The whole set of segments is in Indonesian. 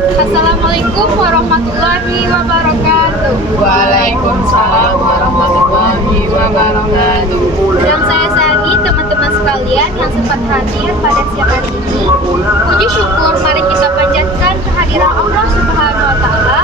Assalamualaikum warahmatullahi wabarakatuh. Waalaikumsalam warahmatullahi wabarakatuh. Dan saya Sani, teman-teman sekalian yang sempat hadir pada siang hari ini. Puji syukur mari kita panjatkan kehadiran Allah Subhanahu wa taala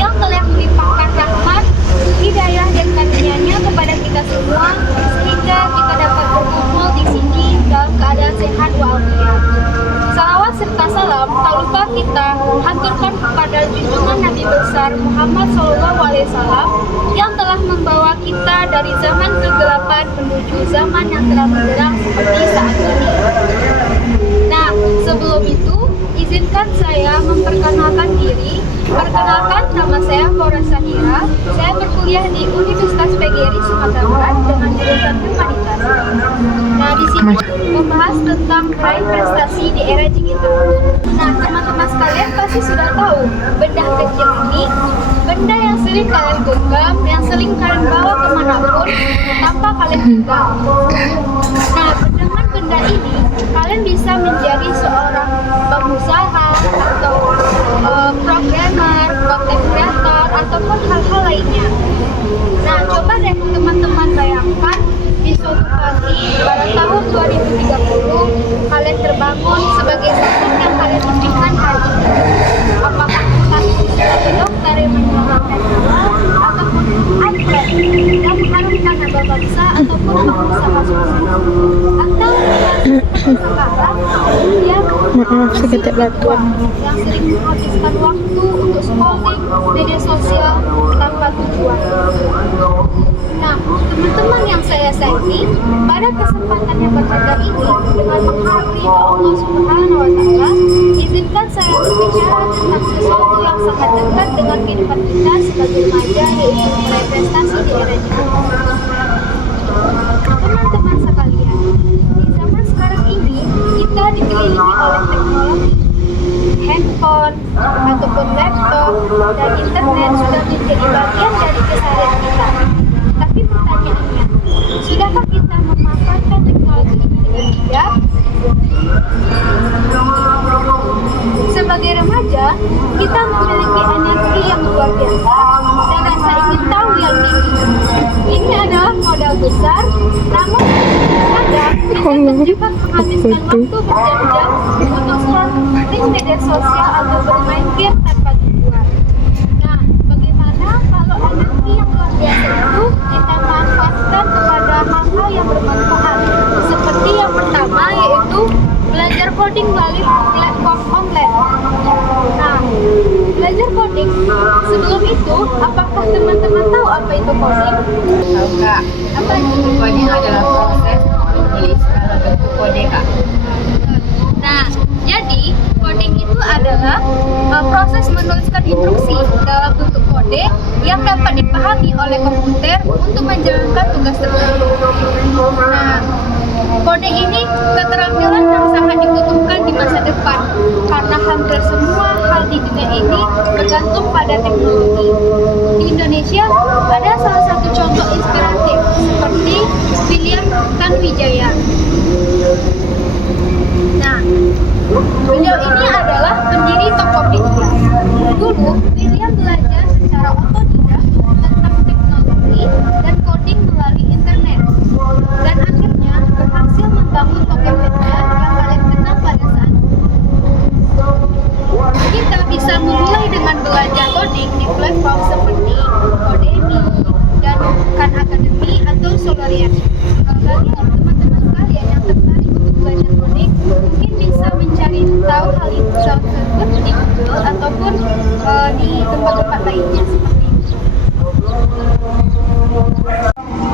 yang telah melimpahkan rahmat, hidayah dan karunia-Nya kepada kita semua sehingga kita dapat berkumpul di sini dalam keadaan sehat walafiat. Salawat serta salam tak lupa kita haturkan kepada junjungan Nabi besar Muhammad SAW yang telah membawa kita dari zaman kegelapan menuju zaman yang telah menderang seperti saat ini. Nah, sebelum itu izinkan saya memperkenalkan diri. Perkenalkan, nama saya Fora Sahira. Saya berkuliah di Universitas PGRI Sumatera Barat dengan jurusan Humanitas. Nah, di sini membahas tentang meraih prestasi di era digital. Nah, teman-teman sekalian pasti sudah tahu benda kecil ini, benda yang sering kalian genggam, yang sering kalian bawa kemanapun tanpa kalian genggam. Nah, dengan benda ini kalian bisa menjadi seorang pengusaha atau programmer, content creator ataupun hal-hal lainnya. Nah, coba deh teman-teman bayangkan di suatu pagi pada tahun 2030 kalian terbangun sebagai sosok yang kalian impikan hari ini. Apakah entah sebagai dokter yang menyelamatkan nyawa ataupun atlet yang mengharumkan nama bangsa ataupun pengusaha sukses atau sekarang yang seketik batuan yang sering menghabiskan waktu untuk scrolling media sosial tanpa tujuan. Nah, teman-teman yang saya sayangi, pada kesempatan yang berharga ini dengan mengharap ridho Allah Subhanahu wa taala, izinkan saya berbicara tentang sesuatu yang sangat dekat dengan kehidupan kita sebagai remaja, yaitu meraih prestasi di era digital. Teman-teman sekalian, di zaman sekarang ini kita dikelilingi oleh teknologi. Handphone ataupun laptop dan internet sudah menjadi bagian dari keseharian kita. Tapi pertanyaannya, sudahkah kita memanfaatkan teknologi ini dengan bijak? Sebagai remaja, kita memiliki energi yang luar biasa dan rasa ingin tahu yang tinggi. Ini adalah modal besar, namun kadang kita terjebak menghabiskan waktu berjam-jam untuk scrolling media sosial atau bermain game tanpa tujuan. Nah, bagaimana kalau energi yang luar biasa itu kita manfaatkan kepada hal-hal yang bermanfaat? Seperti yang pertama, yaitu belajar coding melalui platform online. Nah, belajar coding. Sebelum itu, apakah teman-teman tahu apa itu coding? Tahu Kak? Apa itu? Coding adalah proses menulis dalam bentuk kode Kak. Nah, jadi coding itu adalah proses menuliskan instruksi dalam bentuk kode yang dapat dipahami oleh komputer untuk menjalankan tugas tertentu. Nah, coding ini keterampilan yang sangat dibutuhkan di masa depan karena hampir semua hal di dunia ini bergantung pada teknologi. Di Indonesia ada salah satu contoh inspiratif seperti William Tanuwijaya. Nah, beliau ini adalah pendiri Tokopedia. Dulu, William belajar secara otodidak tentang teknologi dan coding melalui internet. Dan akhirnya berhasil membangun Tokopedia yang kalian kenal pada saat itu. Kita bisa memulai dengan belajar coding di platform seperti Udemy dan Khan Academy atau Solarian. Bagi teman-teman sekalian yang tertarik untuk belajar coding, mungkin bisa mencari tahu hal itu tersebut di Google ataupun di tempat-tempat lainnya seperti itu.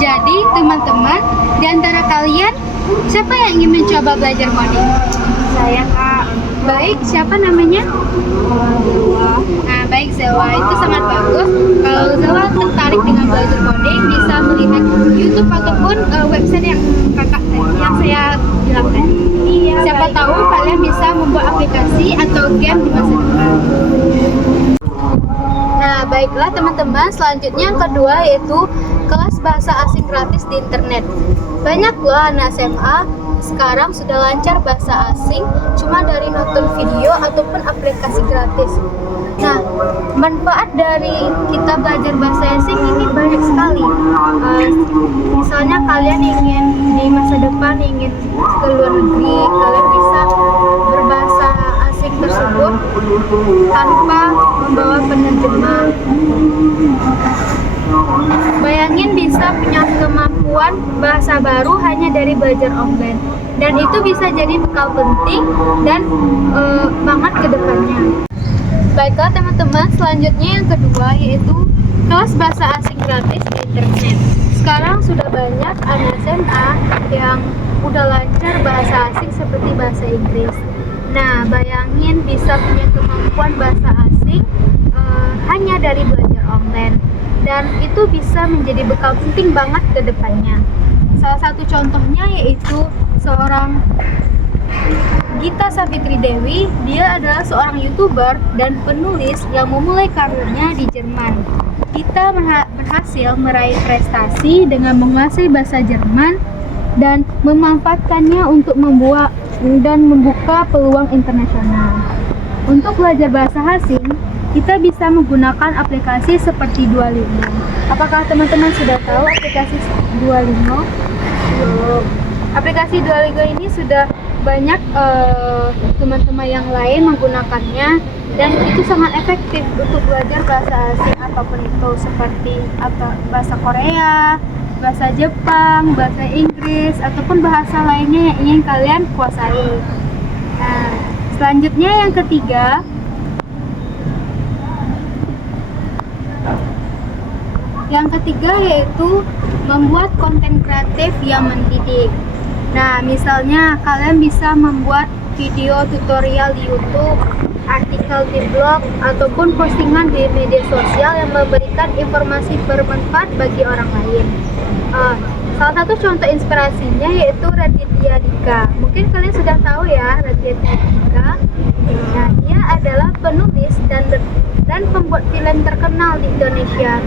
Jadi teman-teman, di antara kalian siapa yang ingin mencoba belajar coding? Saya Kak. Baik, siapa namanya? Nah, baik Zewa, itu sangat bagus. Kalau Zewa tertarik dengan belajar coding, bisa melihat YouTube ataupun website yang saya bilang tadi. Iya, siapa tahu kalian bisa membuat aplikasi atau game di masa depan. Nah, baiklah teman-teman, selanjutnya yang kedua yaitu kelas bahasa asing gratis di internet. Banyak loh anak SMA sekarang sudah lancar bahasa asing cuma dari nonton video ataupun aplikasi gratis. Nah, manfaat dari kita belajar bahasa asing ini banyak sekali. Misalnya kalian ingin di masa depan ingin ke luar negeri, kalian bisa berbahasa asing tersebut tanpa membawa penerjemah. Bayangin bisa punya kemampuan bahasa baru hanya dari belajar online, dan itu bisa jadi bekal penting dan banget ke depannya. Baiklah teman-teman, selanjutnya yang kedua yaitu kelas bahasa asing gratis di internet. Sekarang sudah banyak anak SMA yang udah lancar bahasa asing seperti bahasa Inggris. Nah, bayangin bisa punya kemampuan bahasa asing hanya dari belajar online, dan itu bisa menjadi bekal penting banget ke depannya. Salah satu contohnya yaitu seorang Gita Savitri Dewi. Dia adalah seorang YouTuber dan penulis yang memulai karirnya di Jerman. Gita berhasil meraih prestasi dengan menguasai bahasa Jerman dan memanfaatkannya untuk membuat dan membuka peluang internasional. Untuk belajar bahasa asing, kita bisa menggunakan aplikasi seperti Duolingo. Apakah teman-teman sudah tahu aplikasi Duolingo? Aplikasi Duolingo ini sudah banyak teman-teman yang lain menggunakannya, dan itu sangat efektif untuk belajar bahasa asing apapun itu, seperti bahasa Korea, bahasa Jepang, bahasa Inggris, ataupun bahasa lainnya yang ingin kalian kuasai. Nah, selanjutnya yang ketiga, yaitu membuat konten kreatif yang mendidik. Nah, misalnya kalian bisa membuat video tutorial di YouTube, artikel di blog, ataupun postingan di media sosial yang memberikan informasi bermanfaat bagi orang lain. Salah satu contoh inspirasinya yaitu Raditya Dika. Mungkin kalian sudah tahu ya Raditya Dika. Nah, dia adalah penulis dan pembuat film terkenal di Indonesia.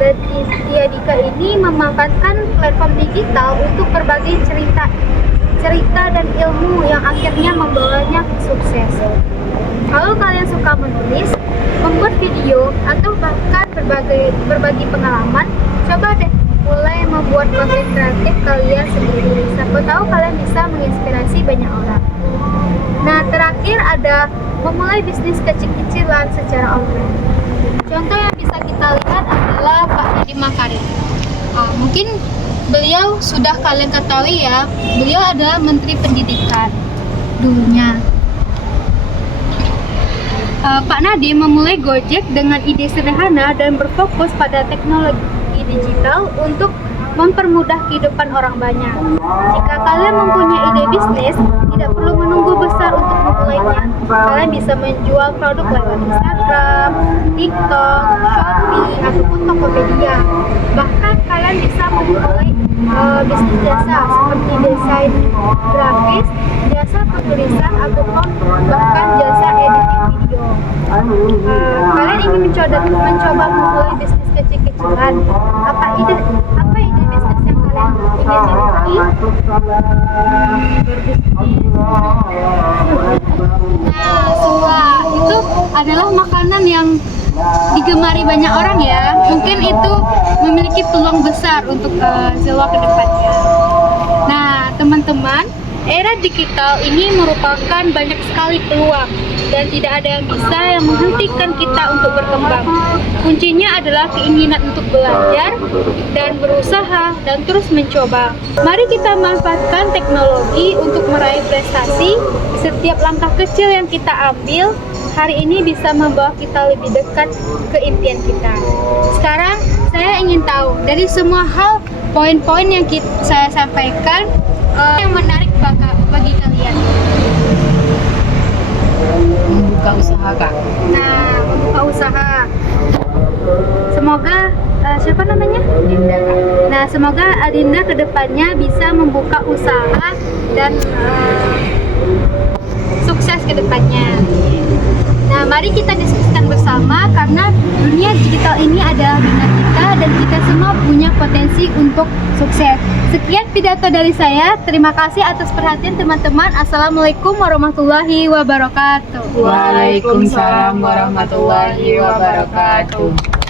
Raditya Dika ini memanfaatkan platform digital untuk berbagai cerita dan ilmu yang akhirnya membawanya sukses. Kalau kalian suka menulis, membuat video, atau bahkan berbagi pengalaman, coba deh mulai membuat konten kreatif kalian sendiri. Siapa tahu kalian bisa menginspirasi banyak orang. Nah, terakhir ada memulai bisnis kecil-kecilan secara online. Contoh yang bisa kita lihat adalah Pak Nadiem Makarim. Mungkin beliau sudah kalian ketahui ya, beliau adalah Menteri Pendidikan dulunya. Pak Nadiem memulai Gojek dengan ide sederhana dan berfokus pada teknologi digital untuk mempermudah kehidupan orang banyak. Jika kalian mempunyai ide bisnis, tidak perlu menunggu besar untuk memulainya. Kalian bisa menjual produk lewat Instagram, TikTok, Shopee, ataupun Tokopedia. Bahkan kalian bisa memulai bisnis jasa seperti desain grafis, jasa penulisan, ataupun bahkan jasa editing video. Kalian ingin mencoba memulai bisnis kecil-kecilan? Apa ide bisnis yang kalian ingin miliki? Nah, suka itu adalah makanan yang digemari banyak orang ya. Mungkin itu memiliki peluang besar untuk Zillow ke depannya. Nah, teman-teman, era digital ini merupakan banyak sekali peluang, dan tidak ada yang bisa yang menghentikan kita untuk berkembang. Kuncinya adalah keinginan untuk belajar dan berusaha dan terus mencoba. Mari kita manfaatkan teknologi untuk meraih prestasi. Setiap langkah kecil yang kita ambil hari ini bisa membawa kita lebih dekat ke impian kita. Sekarang saya ingin tahu dari semua hal, poin-poin yang saya sampaikan, yang menarik bagi kalian. Membuka usaha, Kak. Nah, membuka usaha. Semoga siapa namanya? Adinda, Kak. Nah, semoga Adinda kedepannya bisa membuka usaha dan sukses kedepannya. Nah, mari kita diskusikan bersama, karena dunia digital ini adalah dunia kita dan kita semua punya potensi untuk sukses. Sekian pidato dari saya. Terima kasih atas perhatian teman-teman. Assalamualaikum warahmatullahi wabarakatuh. Waalaikumsalam warahmatullahi wabarakatuh.